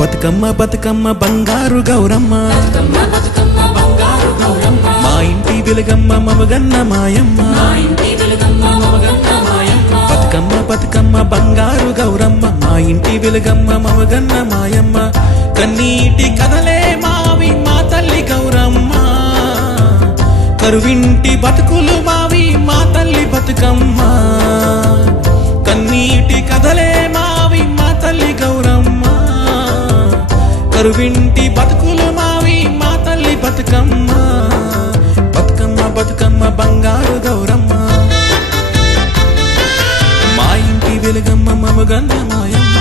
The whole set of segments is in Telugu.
బతుకమ్మ బతుకమ్మ బంగారు గౌరమ్మ మా ఇంటి వెలుగమ్మ మమగన్న మాయమ్మ బతుకమ్మ బతుకమ్మ బంగారు గౌరమ్మ మా ఇంటి వెలుగమ్మ మమగన్న మాయమ్మ కన్నీటి కదలే మావి మా తల్లి గౌరమ్మ కరువింటి బతుకులు మావి మా తల్లి బతుకమ్మ కన్నీటి కదలే మావి మా తల్లి గౌరమ్మ కరువింటి బతుకులు మావి మా తల్లి బతుకమ్మ బతుకమ్మ బతుకమ్మ బంగారు గౌరమ్మ మా ఇంటి వెలుగమ్మ మమగన్న మాయమ్మ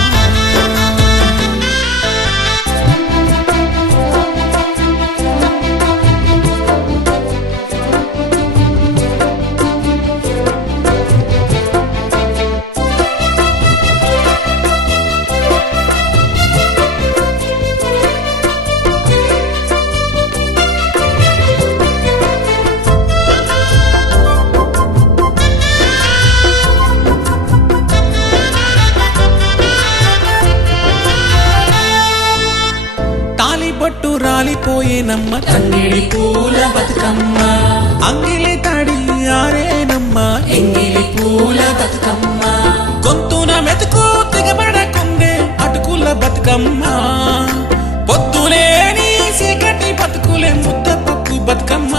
బొట్టు రాలిపోయేనమ్మ తంగిడి పూల బతుకమ్మ అంగిలి తడి ఆరేనమ్మ ఎంగిలి పూల బతుకమ్మ గొంతున మెతుకు దిగబడకుండే అటుకుల బతుకమ్మ పొద్దులేని చీకటి బతుకులే ముద్ద పప్పు బతుకమ్మ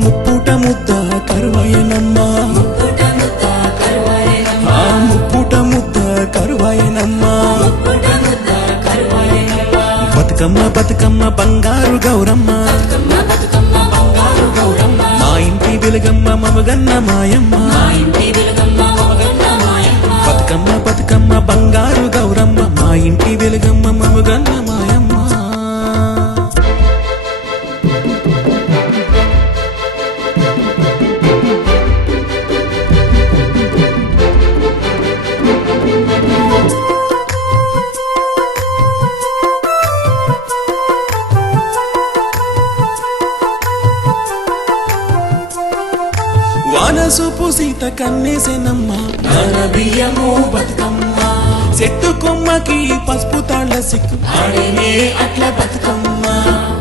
ముప్పుట ముద్ద కరువయనమ్మ ముప్పుట ముద్ద కరువయనమ్మ బతుకమ్మ బతుకమ్మ బంగారు గౌరమ్మ మా ఇంటి వెలుగమ్మ మమగన్న మాయమ్మ బతుకమ్మ బతుకమ్మ బంగారు గౌరమ్మ మా ఇంటి వెలుగమ్మ మమగన్న మాయమ్మ వానసూపు సీత కన్నేసేనమ్మ బియ్యము బతుకమ్మ చెట్టు కొమ్మకి పసుపు తాళ్ళ సిక్కు ఆడేనే అట్ల బతుకమ్మ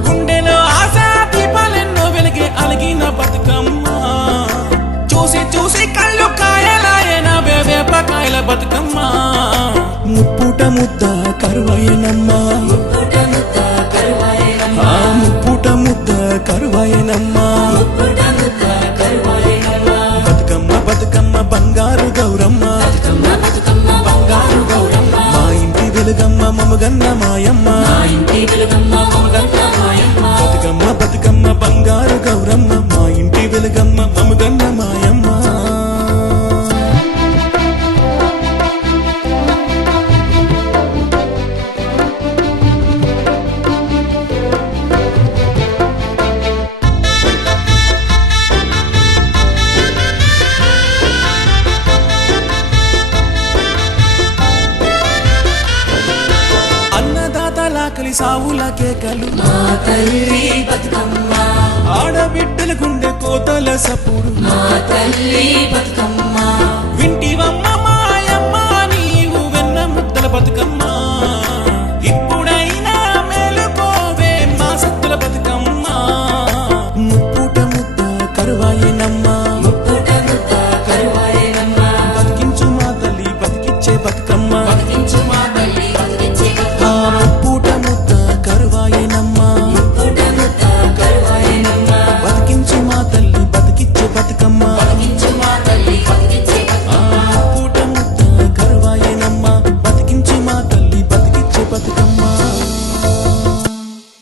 గుండెలో ఆశా దీపాలెన్నో వెలిగే అలిగిన బతుకమ్మ చూసి చూసి కళ్ళు కాయలాయన వేపకాయల బతుకమ్మ ముప్పుట ముద్ద కరువయనమ్మ ముప్పుట ముద్ద కరువయనమ్మ బతుకమ్మ బంగారు గౌరమ్మ మా ఇంటి వెలుగమ్మ మమగన్న మాయమ్మ బతుకమ్మ బతుకమ్మ బంగారు గౌరమ్మ మా ఇంటి వెలుగమ్మ మమగన్న మాయమ్మ ఆకలి సావుల కేకలు మా తల్లి బతుకమ్మ ఆడబిడ్డల గుండె కోతల సప్పుడు మా తల్లి బతుకమ్మ